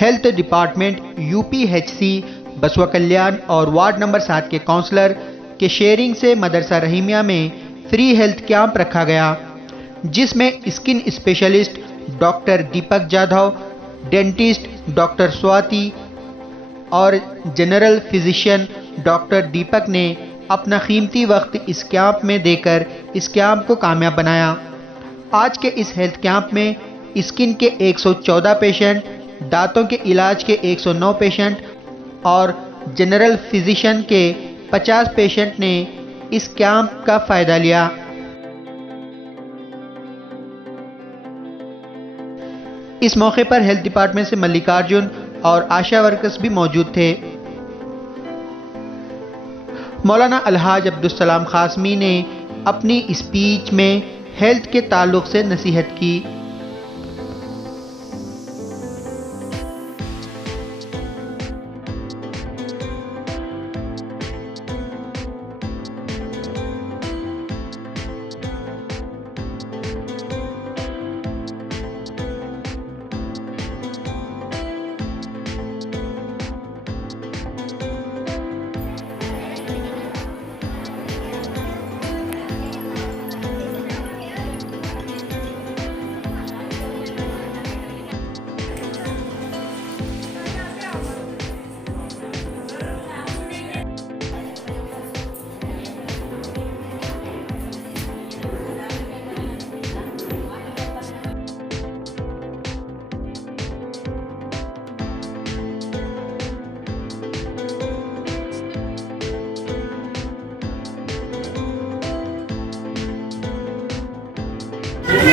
Health department U P H C Biswa Kalyan اور ward number 7 کے counsellor کے شیئرنگ سے مدرسہ رحیمیہ میں فری ہیلتھ کیمپ رکھا گیا، جس میں skin specialist doctor Deepak Jadhav, dentist doctor Swati اور جنرل فزیشین ڈاکٹر دیپک نے اپنا قیمتی وقت اس کیمپ میں دے کر اس کیمپ کو کامیاب بنایا۔ آج کے اس ہیلتھ کیمپ میں اسکن کے 114 پیشنٹ، دانتوں کے علاج کے 109 پیشنٹ اور جنرل فزیشین کے 50 پیشنٹ نے اس کیمپ کا فائدہ لیا۔ اس موقع پر ہیلتھ ڈپارٹمنٹ سے ملکارجن اور آشا ورکرز بھی موجود تھے۔ مولانا الحاج عبدالسلام قاسمی نے اپنی اسپیچ میں ہیلتھ کے تعلق سے نصیحت کی۔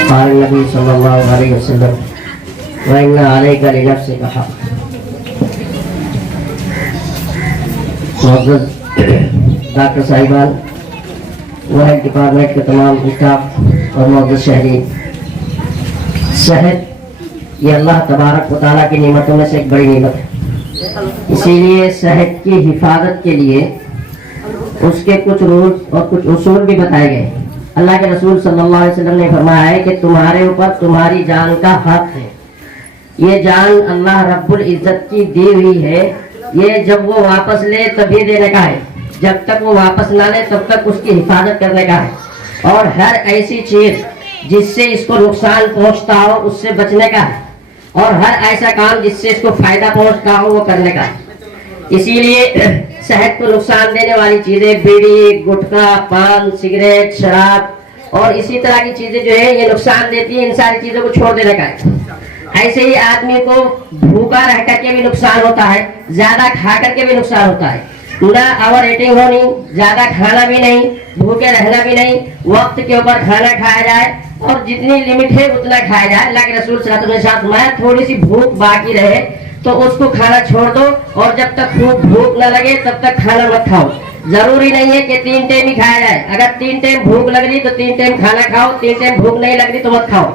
قال النبی صلی اللہ علیہ وسلم وَإِنَّ عَلَيْكَ لِنَفْسِكَ حَقًّا۔ معزز ڈاکٹر صاحبان، ہیلتھ ڈپارٹمنٹ کے تمام اسٹاف اور معزز شہری، صحت یہ اللہ تبارک و تعالیٰ کی نعمتوں میں سے ایک بڑی نعمت ہے۔ اسی لیے صحت کی حفاظت کے لیے اس کے کچھ رولز اور کچھ اصول بھی بتائے گئے۔ اللہ کے رسول صلی اللہ علیہ وسلم نے فرمایا ہے کہ تمہارے اوپر تمہاری جان کا حق ہے۔ یہ جان اللہ رب العزت کی دی ہوئی ہے، یہ جب وہ واپس لے تبھی دینے کا ہے، جب تک وہ واپس نہ لے تب تک اس کی حفاظت کرنے کا ہے، اور ہر ایسی چیز جس سے اس کو نقصان پہنچتا ہو اس سے بچنے کا ہے، اور ہر ایسا کام جس سے اس کو فائدہ پہنچتا ہو وہ کرنے کا ہے۔ اسی لیے صحت کو نقصان دینے والی چیزیں بیڑی، گٹکا، پان، سگریٹ، شراب اور اسی طرح کی چیزیں جو ہے یہ نقصان دیتی ہیں، ان ساری چیزوں کو چھوڑ دینے کا ہے۔ ایسے ہی آدمی کو بھوکا رہ کر کے بھی نقصان ہوتا ہے، زیادہ کھا کر کے بھی نقصان ہوتا ہے۔ نہ اوور ایٹنگ ہونی، زیادہ کھانا بھی نہیں، بھوکے رہنا بھی نہیں، وقت کے اوپر کھانا کھایا جائے اور جتنی لمٹ ہے اتنا کھایا جائے۔ اللہ کے رسول صلی اللہ علیہ وسلم نے ساتھ فرمایا تھوڑی سی بھوک باقی رہے تو اس کو کھانا چھوڑ دو، اور جب تک بھوک نہ لگے تب تک کھانا مت کھاؤ۔ ضروری نہیں ہے کہ 3 ٹائم ہی کھایا جائے، اگر 3 ٹائم بھوک لگ رہی تو 3 ٹائم کھانا کھاؤ، 3 ٹائم بھوک نہیں لگ رہی تو مت کھاؤ۔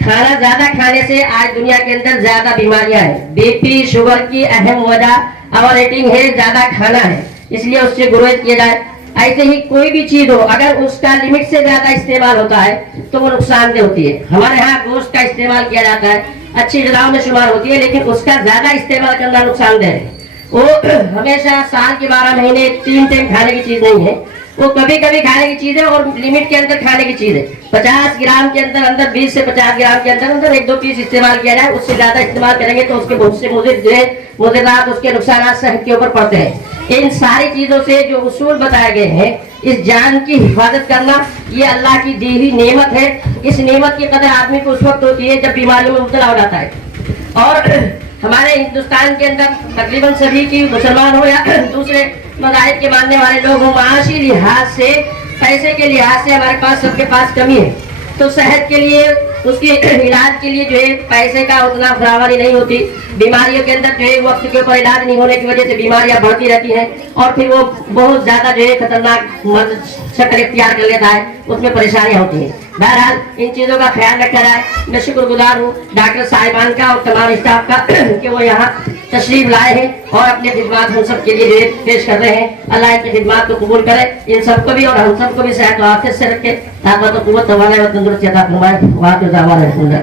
کھانا زیادہ کھانے سے آج دنیا کے اندر زیادہ بیماریاں ہیں۔ بی پی، شوگر کی اہم وجہ اوور ایٹنگ ہے، زیادہ کھانا ہے، اس لیے اس سے گریز کیا جائے۔ ایسے ہی کوئی بھی چیز ہو اگر اس کا لمٹ سے زیادہ استعمال ہوتا ہے تو وہ نقصان دہ ہوتی ہے۔ ہمارے ہاں گوشت کا استعمال کیا جاتا ہے، اچھی غذاؤں میں شمار ہوتی ہے، لیکن اس کا زیادہ استعمال کرنا نقصان دہ ہے۔ وہ ہمیشہ سال کے 12 مہینے 3 ٹائم کھانے کی چیز نہیں ہے، وہ کبھی کبھی کھانے کی چیز ہے اور لمٹ کے اندر کھانے کی چیز ہے۔ 50 گرام کے اندر 20 سے 50 گرام کے اندر 1-2 پیس استعمال کیا جائے، اس سے زیادہ استعمال کریں گے تو اس کے بہت سے مضرات، اس کے نقصانات صحت کے اوپر پڑتے ہیں۔ ان ساری چیزوں سے جو اصول بتائے گئے ہیں، اس جان کی حفاظت کرنا یہ اللہ کی دی ہوئی نعمت ہے۔ اس نعمت کی قدر آدمی کو اس وقت ہوتی ہے جب بیماریوں میں مبتلا ہو جاتا ہے۔ اور ہمارے ہندوستان کے اندر تقریباً سبھی کی مسلمان ہو یا دوسرے مذاہب کے ماننے والے لوگ ہوں، معاشی لحاظ سے، پیسے کے لحاظ سے ہمارے پاس سب کے پاس کمی ہے، تو صحت کے لیے، اس کے علاج کے لیے جو ہے پیسے کا اتنا فراوانی نہیں ہوتی۔ بیماریوں کے اندر جو ہے وقت کے اوپر علاج نہیں ہونے کی وجہ سے بیماریاں بڑھتی رہتی ہیں، اور پھر وہ بہت زیادہ جو ہے خطرناک شکل اختیار کر لیتا ہے، اس میں پریشانیاں ہوتی ہیں۔ بہرحال ان چیزوں کا خیال رکھا جائے۔ میں شکر گزار ہوں ڈاکٹر صاحبان کا اور تمام اسٹاف کا کہ وہ یہاں تشریف لائے ہیں اور اپنی خدمات ہم سب کے لیے جو ہے پیش کر رہے ہیں۔ اللہ ان کی خدمات کو قبول کرے، ان سب کو بھی اور ہم سب کو بھی صحت و عافیت سے رکھے، طاقت و قوت، توانائی و تندرستی عطا فرمائے۔